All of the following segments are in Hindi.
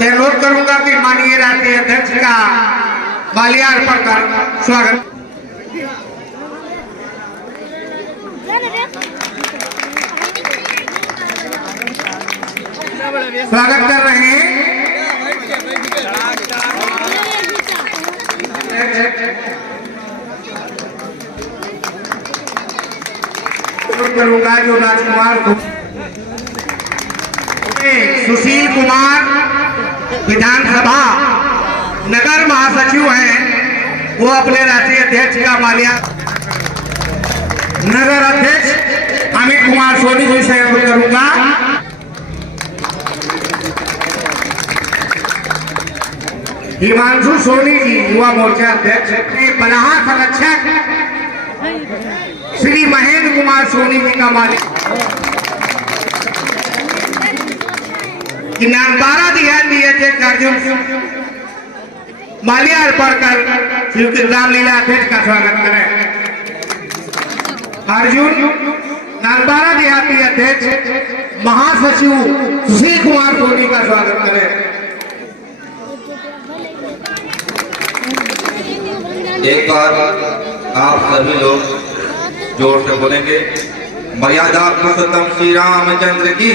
अनुरोध करूंगा कि माननीय राष्ट्रीय अध्यक्ष का माल्यार्पण कर स्वागत कर रहे हैं। करूंगा जो राजकुमार सुशील कुमार विधानसभा नगर महासचिव हैं, वो अपने राष्ट्रीय अध्यक्ष का माल्या नगर अध्यक्ष अमित कुमार सोनी जी से अनुरोध करूंगा। हिमांशु सोनी जी युवा मोर्चा अध्यक्ष, बलहा संरक्षक श्री महेंद्र कुमार सोनी जी का मालिक नामदारा ध्यान दिए थे अर्जुन माल्यार्पण कर श्री रामलीला अध्यक्ष का स्वागत करें। अर्जुन नामदारा देहाती अध्यक्ष महासचिव सुशील कुमार सोनी का स्वागत करें। एक बार आप सभी लोग जोर से बोलेंगे, मर्यादा पुरुषोत्तम श्री रामचंद्र की,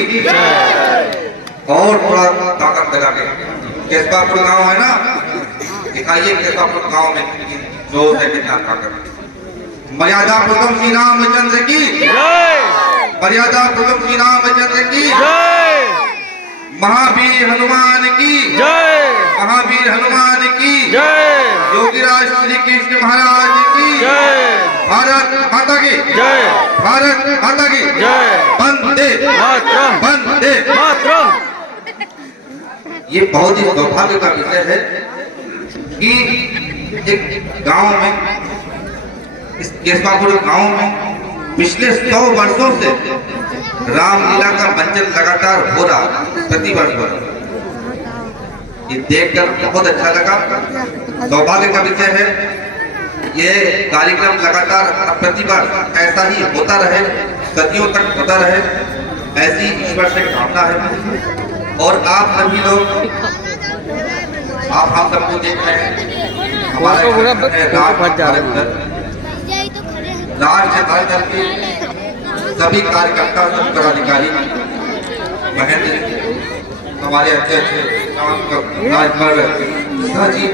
और थोड़ा ताकत लगा के। केशवापुर गांव है ना, दिखाइए केशवापुर गांव में जोर है कितना ताकत। मर्यादा पुरुषोत्तम श्री रामचंद्र की, मर्यादा पुरुषोत्तम श्री रामचंद्र की, महावीर हनुमान की, महावीर हनुमान की, योगीराज श्री कृष्ण महाराज की, भारत माता की जय, भारत माता की जय, वंदे मातरम, वंदे मातरम। ये बहुत ही सौभाग्य का विषय है कि एक गांव में, इस केशवापुर गांव में पिछले 100 वर्षों से रामलीला का मंचन लगातार हो रहा, प्रति वर्ष हो रहा। ये देखकर बहुत अच्छा लगा, सौभाग्य का विषय है। ये कार्यक्रम लगातार प्रति वर्ष ऐसा ही होता रहे, सदियों तक होता रहे, ऐसी ईश्वर से कामना है। और आप सभी लोग, आप हम सबको देख रहे हैं, हमारे राज्य दल के सभी कार्यकर्ता, सब पदाधिकारी, महेंद्र हमारे अध्यक्ष जी,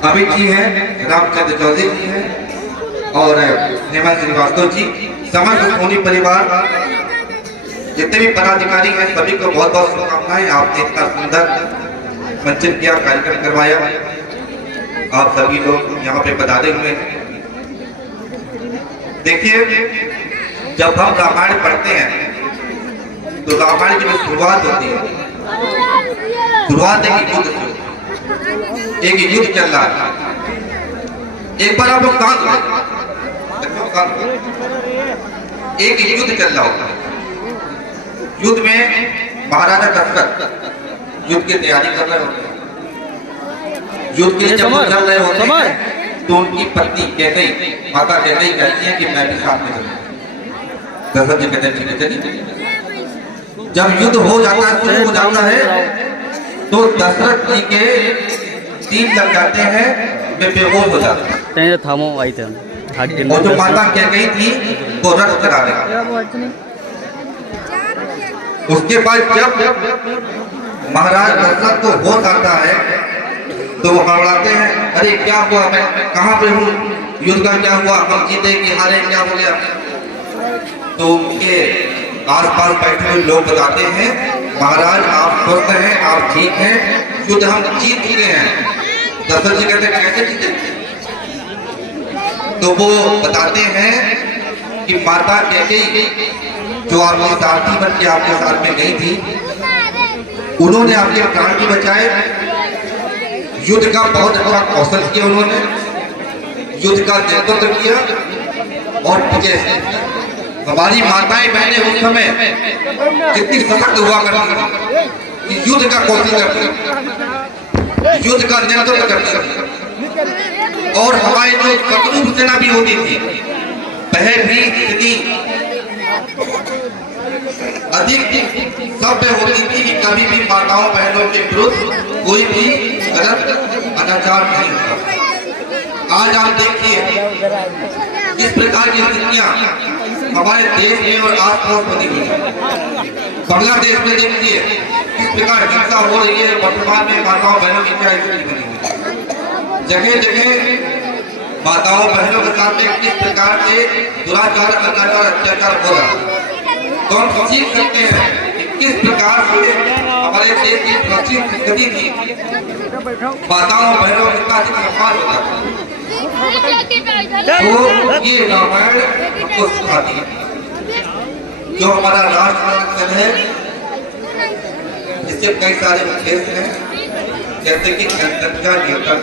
अमित जी हैं, रामचंद्र चौधरी जी हैं, और हेमंत श्रीवास्तव जी, समस्त सोनी परिवार, जितने भी पदाधिकारी हैं, सभी को बहुत बहुत शुभकामनाएं। आपने इतना सुंदर मंचन किया, कार्यक्रम करवाया, आप सभी लोग यहाँ पे पधारे हुए हैं। देखिए, जब हम रामायण पढ़ते हैं तो रामायण की जो शुरुआत होती है, शुरुआत एक युद्ध से, एक युद्ध चल रहा है। एक बार आप लोग शांत हो, एक युद्ध चल रहा होगा। युद्ध में महाराजा दशरथ युद्ध की तैयारी कर रहे होते हैं। युद्ध के लिए जब चल रहे होते हैं तो उनकी पत्नी कैकेयी, माता कैकेयी कहती है कि मैं भी साथ में चलूं। दशरथ जी कहते हैं ठीक है चलिए। जब युद्ध हो जाता है, शुरू हो जाता है, तो दशरथ जी के तीर लग जाते हैं, वे बेहोश हो जाते हैं। और जो माता कैकेयी थी वो रथ करा देगा। उसके बाद जब महाराज दशरथ को होश आता है तो वो हड़बड़ाते हैं, अरे क्या हुआ, मैं कहाँ पे हूँ, युद्ध का क्या हुआ, हम जीते कि हारे, क्या हो गया। तो उनके आसपास बैठे हुए लोग बताते हैं, महाराज आप स्वस्थ हैं, आप ठीक हैं, युद्ध हम जीत चुके हैं। दशरथ जी कहते हैं कैसे जीते। तो वो बताते हैं कि माता कैकेयी जो आपकी सारथी बन के आपके साथ में गई थी, उन्होंने आपके प्राण भी बचाए, युद्ध का बहुत अच्छा कौशल किया, उन्होंने युद्ध का नेतृत्व किया। और हमारी माताएं बहनें उस समय कितनी सशक्त हुआ करती थी कि युद्ध का कौशल करती। युद्ध का नेतृत्व करती थी। और हमारी जो शत्रु सेना भी होती थी वह भी इतनी अधिक सभ्य होती थी कि कभी भी माताओं बहनों के विरुद्ध कोई भी गलत अनाचार नहीं होता। आज आप देखिए इस प्रकार की स्थितियां हमारे देश में और आसपास बनी हुई है। बांग्लादेश में देखिए किस प्रकार हिंसा हो रही है। वर्तमान में माताओं बहनों की क्या स्थिति बनी हुई है। जगह जगह माताओं बहनों के साथ में किस प्रकार से दुराचार अत्याचार अत्याचार हो रहा है। तो हम सीख सकते हैं कि किस प्रकार से हमारे देश की सुरक्षित स्थिति थी, माताओं बहनों के साथ सम्मान होता था। तो ये रामायण हमको सिखाती है। जो हमारा राष्ट्र संरक्षण है इसके कई सारे उद्देश्य हैं, जैसे कि जनसंख्या नियंत्रण।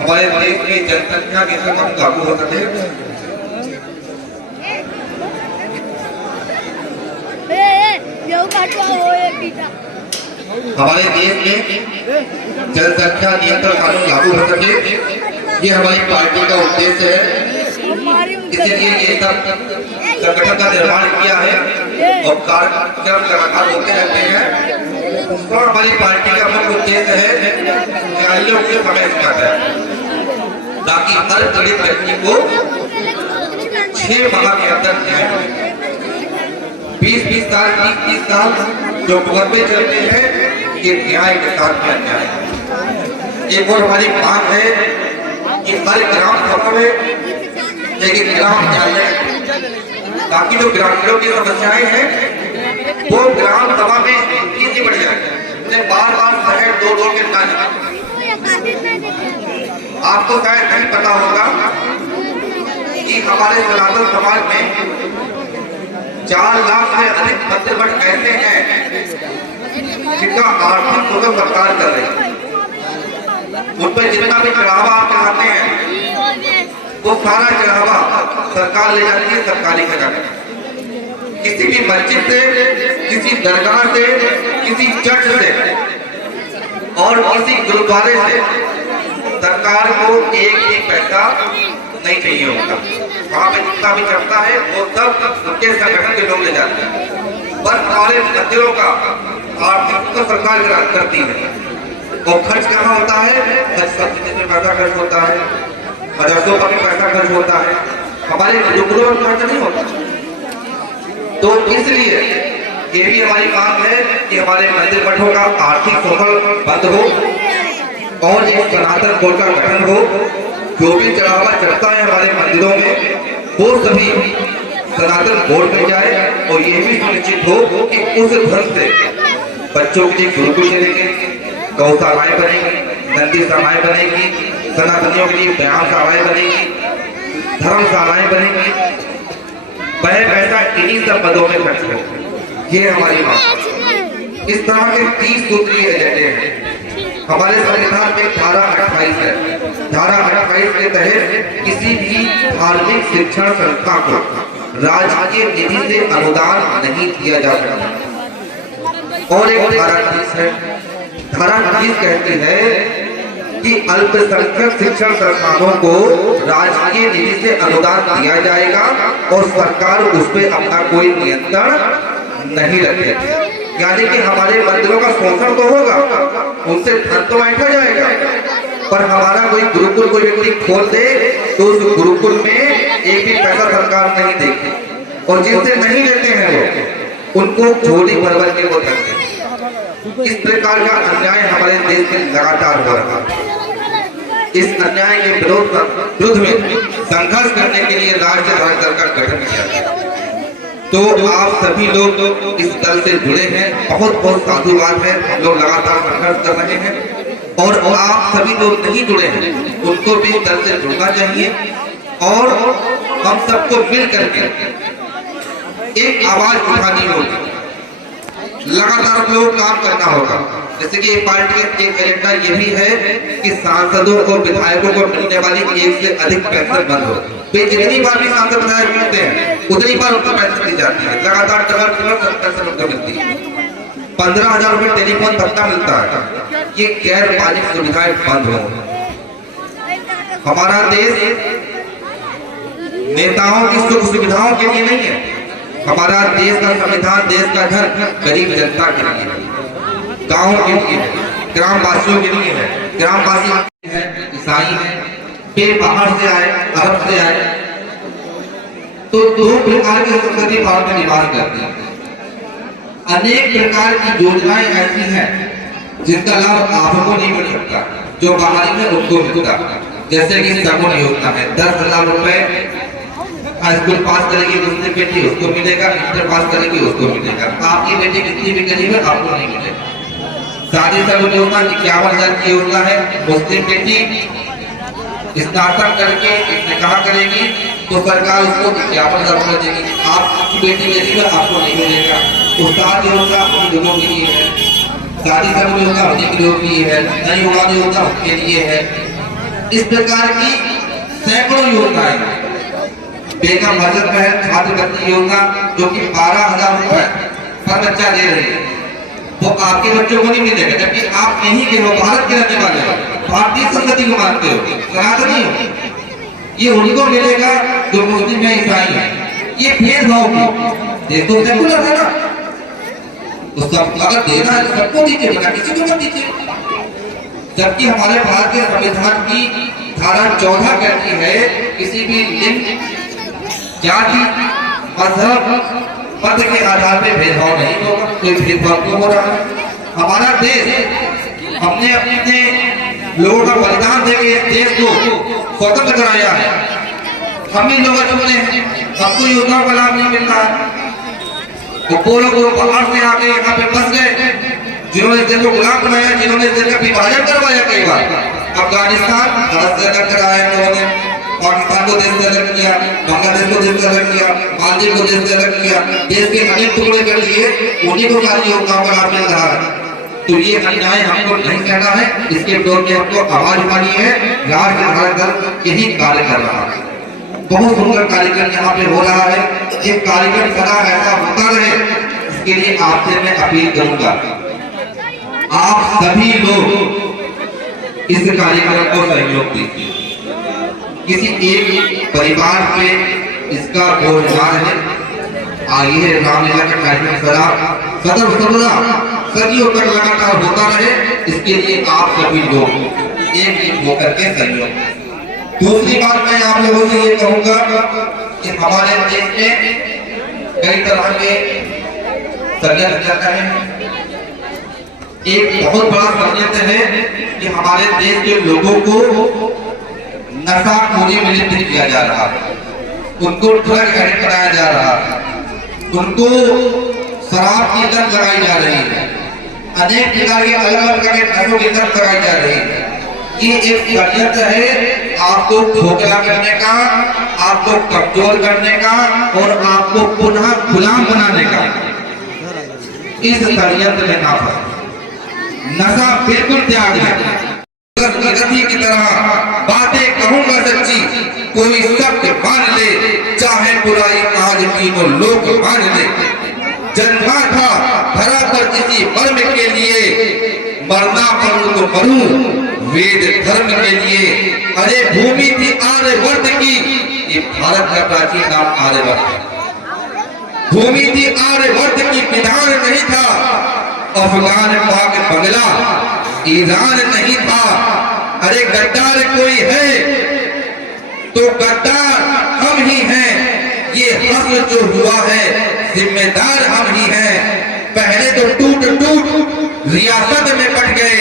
हमारे देश में जनसंख्या नियंत्रण लागू हो सके। हमारे देश में जनसंख्या नियंत्रण कानून लागू हो सके, ये हमारी पार्टी का उद्देश्य है। इसलिए ये सब संगठन का निर्माण किया है और कार्यक्रम लगातार होते रहते हैं। और हमारी पार्टी का मुख्य उद्देश्य है न्यायालयों के समय है ताकि हर दलित व्यक्ति को 6 माह के अंदर न्याय मिले। 20-20 साल 30-30 साल जो मुकदमे चलते हैं ये न्याय के साथ में अन्याय है। एक और हमारी मांग है कि हर ग्राम सभा में एक ग्राम न्यायालय, ताकि जो ग्रामीणों की समस्याएं हैं वो ग्राम सभा में इजी बढ़ जाए। बार बार शहर दो के ना जाए। आपको शायद नहीं पता होगा कि हमारे सनातन समाज में 4 लाख से अधिक मंदिर ऐसे हैं जिनका आर्थिक शोषण सरकार कर रही है। उन पर जितना भी चढ़ावा आप चढ़ाते हैं वो सारा चढ़ावा सरकार ले जाती है सरकारी खजाने। किसी भी मस्जिद से, किसी दरगाह से, किसी चर्च से और किसी गुरुद्वारे से सरकार को एक भी पैसा नहीं चाहिए होता। वहाँ पे जितना भी चढ़ता है वो सब उनके संगठन के लोग ले जाते हैं। बस हमारे मंदिरों का आर्थिक तो सरकार करती है और खर्च कहाँ होता है? खर्च सब में पैसा खर्च होता है, मदरसों पर पैसा खर्च होता है, हमारे गुरुकुलों पर खर्च नहीं होता। तो इसलिए ये भी हमारी मांग है कि हमारे मंदिर मठों का आर्थिक शोषण बंद हो और एक सनातन बोर्ड का गठन हो। जो भी चढ़ावा चढ़ता है हमारे मंदिरों में वो सभी सनातन बोर्ड में जाए और ये भी सुनिश्चित हो कि उस धन से बच्चों के लिए गुरुकुल चलेंगे, गौशालाएं बनेगी, नंदी समाएं बनेगी, सनातनियों के लिए व्यायामशालाएं बनेगी, धर्मशालाएं बनेगी। वह पैसा इन्हीं सब पदों में खर्च हो, ये हमारी मांग। इस तरह के 30 सूत्रीय एजेंडे हैं। हमारे संविधान में धारा 28 है। धारा 28 के तहत किसी भी धार्मिक शिक्षण संस्था को राजकीय निधि से अनुदान नहीं दिया जा सकता। और एक धारा 30 है। धारा 30 कहती है कि अल्पसंख्यक शिक्षण संस्थानों को राजकीय निधि से अनुदान दिया जाएगा और सरकार उस पर अपना कोई नियंत्रण नहीं रखेगी। यानी कि हमारे मंदिरों का शोषण तो होगा, उनसे धन तो बैठा जाएगा, पर हमारा कोई गुरुकुल कोई व्यक्ति खोल दे तो उस गुरुकुल में एक भी पैसा सरकार नहीं देगी और जिनसे नहीं लेते हैं वो उनको झोली भर भर के वो रखते हैं। इस प्रकार का अन्याय हमारे देश में लगातार हो रहा है। इस अन्याय के विरुद्ध में संघर्ष करने के लिए राष्ट्रीय धर्म दल का गठन किया गया। तो आप सभी लोग इस दल से जुड़े हैं, बहुत बहुत साधुवाद है। हम लोग लगातार संघर्ष कर रहे हैं और आप सभी लोग नहीं जुड़े हैं उनको भी इस दल से जुड़ना चाहिए और हम सबको मिल करके एक आवाज उठानी होगी। लगातार हम लोग काम करना होगा। जैसे कि पार्टी का एक एजेंडा ये भी है कि सांसदों को विधायकों को मिलने वाली 1 से अधिक पेंशन बंद हो। तो जितनी बार भी सांसद विधायक मिलते हैं उतनी बार उनको पेंशन दी जाती है। लगातार 70 पेंशन उनको मिलती है 15,000 रुपए टेलीफोन भत्ता मिलता है, ये गैर मालिक सुविधाएं बंद हो। हमारा देश नेताओं की सुख सुविधाओं के लिए नहीं है, हमारा देश का संविधान, देश का घर गरीब जनता के लिए है, गाँव के लिए है, ग्रामवासियों के लिए है। ग्रामवासी है, ईसाई है, वे बाहर से आए, अरब से आए, तो 2 प्रकार की संस्कृति भारत में निवास करती है। अनेक प्रकार की योजनाएं ऐसी हैं जिनका लाभ आपको नहीं मिल सकता, जो बाहरी में उनको मिलता। जैसे कि सगुन योजना है, 10,000 रुपए स्कूल पास करेगी उसकी बेटी उसको मिलेगा, इंटर पास करेगी उसको मिलेगा। आपकी बेटी कितनी भी गरीब है आपको नहीं मिलेगा। शादी सगुन योजना 51,000 की योजना है, मुस्लिम बेटी स्नातक करके निकाह करेगी तो सरकार उसको 51,000 रुपए देगी। आपकी बेटी गरीब है आपको नहीं मिलेगा। उस्ताद योजना उन लोगों के लिए है, शादी सगुन योजना उन्हीं लोगों के लिए है, नई उड़ान योजना उनके लिए है। इस प्रकार की सैकड़ों योजनाएं। बेगम बचत बहन छात्रवृत्ति योजना जो कि 12,000 रुपए पर बच्चा दे रही है, वो आपके बच्चों को नहीं मिलेगा, जबकि आप नहीं के हो, भारत के रहने वाले हो, भारतीय संस्कृति को मानते हो, सनातनी हो। ये उनको मिलेगा जो मुस्लिम है, ईसाई है। ये भेदभाव की देश तो सेकुलर है ना, तो सब अगर देना है तो सबको दीजिए, बिना किसी को मत दीजिए। जबकि हमारे भारत के संविधान की धारा 14 कहती है किसी भी लिंग, जाति, मजहब, पद के आधार पे भेदभाव नहीं होगा। कोई भेदभाव क्यों हो रहा है? हमारा देश, हमने अपने लोगों का बलिदान देके इस देश को स्वतंत्र कराया है। हम ही लोग चुने हैं, हमको योजनाओं का लाभ नहीं मिलता है। वो लोग बाहर से आके यहाँ पे बस गए, जिन्होंने देश को गुलाम बनाया, जिन्होंने देश का विभाजन करवाया। कई बार अफगानिस्तान भारत से अलग कराया लोगों ने, पाकिस्तान को देश से अलग किया, बांग्लादेश को देश से अलग किया, मालदीव को देश से अलग किया, देश के अनेक टुकड़े कर दिए, उन्हीं को सारी योजनाओं का लाभ मिल रहा है। तो ये अन्याय हमको नहीं कहना है, इसके विरोध में हमको आवाज उठानी है। राष्ट्रीय भारत दल यही कार्य कर रहा है। बहुत सुंदर कार्यक्रम यहाँ पे हो रहा है। ये कार्यक्रम सदा ऐसा होता रहे, इसके लिए आपसे मैं अपील करूंगा, आप सभी लोग इस कार्यक्रम को सहयोग दीजिए। किसी एक परिवार पे इसका बोझ ना रहे। आगे रामलीला का कार्यक्रम सर्वदा सदियों तक लगातार होता रहे, इसके लिए आप सभी लोग एक होकर के सहयोग। दूसरी बात मैं आप लोगों से ये कहूंगा कि हमारे देश में कई तरह के षड्यंत्र चल रहे हैं। एक बहुत बड़ा षड्यंत्र है कि हमारे देश के लोगों को नशाखोरी में लिप्त किया जा रहा है, उनको ड्रग एडिक्ट बनाया जा रहा है, उनको शराब की लत लगाई जा रही है, अनेक प्रकार के अलग अलग प्रकार के नशों की लत लगाई जा रही है। ये एक षड्यंत्र है आपको खोखला करने का, आपको कमजोर करने का और आपको पुनः गुलाम बनाने का। इस षड्यंत्र में ना फंसे, नशा बिल्कुल त्याग दें। गति की तरह बातें कहूंगा सच्ची, कोई सत्य मान ले, चाहे बुराई आज की तो लोग मान ले। जन्मा था धरा पर किसी मर्म के लिए, मरना पड़ू तो मरूं वेद धर्म के लिए। अरे भूमि थी आर्यवर्त की, ये भारत का प्राचीन नाम आर्यवर्त। भूमि थी आर्यवर्त की, विधान नहीं था अफगान पाक बंगला, ईरान नहीं था। अरे गद्दार कोई है तो गद्दार हम ही हैं, ये हश्र जो हुआ है जिम्मेदार हम ही हैं। पहले तो टूट टूट रियासत में बट गए,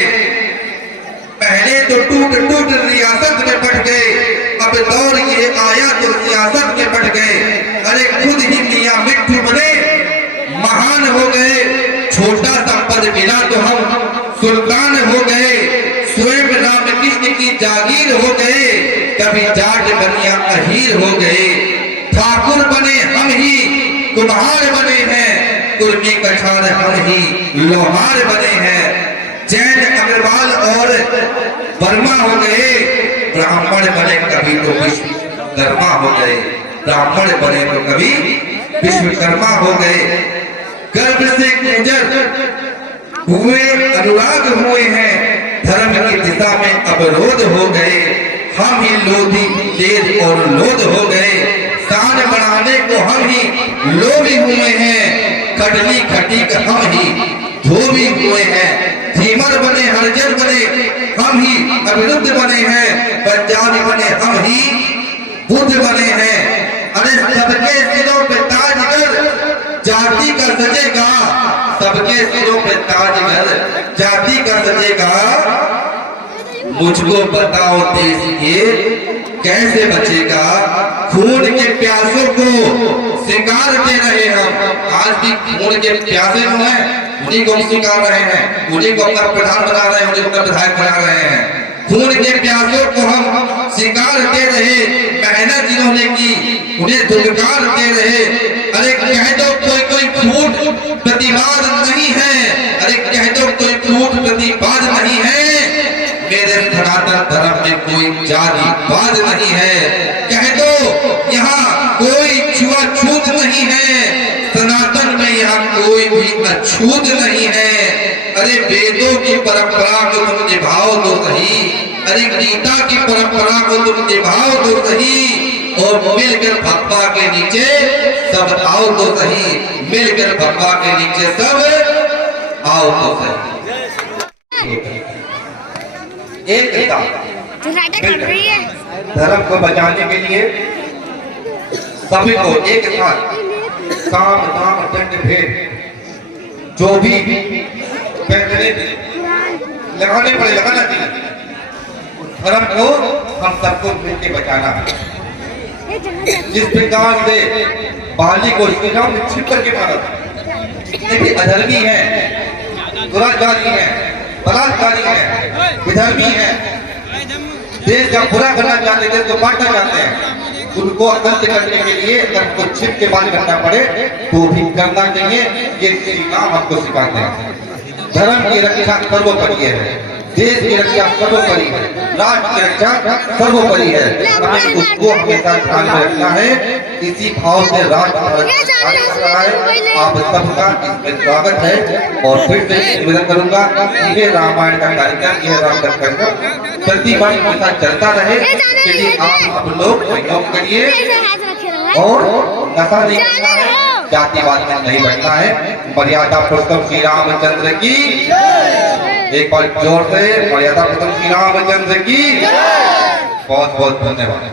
पहले तो टूट टूट रियासत में बट गए, अब दौर ये आया तो सियासत में बट गए। अरे खुद ही मियां मिट्ठू बने महान हो गए, छोटा सा पद मिला तो हम सुल्तान हो गए। स्वयं राम कृष्ण की जागीर हो गए, कभी जाट बनिया अहीर हो गए। ठाकुर बने हम ही कुम्हार बने हैं, कुर्मी कछार हम ही लोहार बने हैं। जैन अग्रवाल और वर्मा हो गए, ब्राह्मण बने कभी तो विश्वकर्मा हो गए। ब्राह्मण बने तो कभी विश्वकर्मा हो गए। गर्भ से गुजर हुए अनुराग हुए हैं, धर्म की दिशा में अवरोध हो गए, हम ही लोधी तेज और लोध हो गए, शान बढ़ाने को हम ही लोभी हुए हैं, खटनी खटीक हम ही धोबी हुए हैं, धीमर बने हरजन बने हम ही अविरुद्ध बने हैं, पंजाबी बने हम ही बुद्ध बने हैं। अरे सबके सिरों पे ताज कर जाति का सजेगा, सबके सिरों पे ताज कर जाति का सजेगा, मुझको बताओ देश ये कैसे बचेगा, खून के प्यासों को सिंगार दे रहे हम, आज भी खून के प्यासे जो हैं उन्हीं को सिंगार रहे हैं, उन्हीं को अपना प्रधान बना रहे हैं, उन्हीं को अपना विधायक बना रहे हैं। खून के प्यासों को हम सिंगार दे रहे, मेहनत जिन्होंने की उन्हें धुलकार दे रहे। अरे कह दो कोई फूट प्रतिवाद नहीं है, अरे कह दो कोई फूट प्रतिवाद नहीं है, मेरे सनातन धर्म में कोई जातिवाद नहीं है, कह दो यहाँ कोई छुआछूत नहीं है, सनातन में यहाँ कोई भी अछूत नहीं है। अरे वेदों की परंपरा को तुम निभाओ तो सही, अरे गीता की परंपरा को तुम निभाओ तो सही, और मिलकर भगवा के नीचे सब आओ तो सही, मिलकर भगवा के नीचे सब आओ तो सही। एक धर्म को बचाने के लिए सभी को एक साथ काम दाम दंड भेद जो भी फैसले लगाने पड़े लगाना चाहिए, धर्म को हम सबको मिलकर बचाना है। जिस प्रकार से बाली को श्री राम ने छिप करके मारा था, ये अधर्मी है, दुराचारी है, बलात्कारी है, विधर्मी है, देश का बुरा करना चाहते थे तो बांटना चाहते हैं, उनको अंत करने के लिए अगर उनको छिप के बात करना पड़े तो भी करना चाहिए। ये श्री राम हमको सिखाते हैं। धर्म की रक्षा सर्वोपरि है, देश की रक्षा सर्वोपरि है, राष्ट्र की रक्षा सर्वोपरि है, हमें उसको हमेशा ध्यान में रखना है। इसी भाव से राष्ट्र रहा है। आप सबका इसमें स्वागत है और फिर से निवेदन करूंगा कि ये रामायण का कार्यक्रम, यह राम दर्शन का प्रतिवर्ष हमेशा चलता रहे। यदि आप लोग सहयोग करिए और नशा नहीं करना है, जातिवाद में नहीं बढ़ना है। मर्यादा पुरुषोत्तम श्री रामचंद्र की, एक बार जोर से मर्यादा पुरुषोत्तम श्री रामचंद्र की। बहुत बहुत धन्यवाद।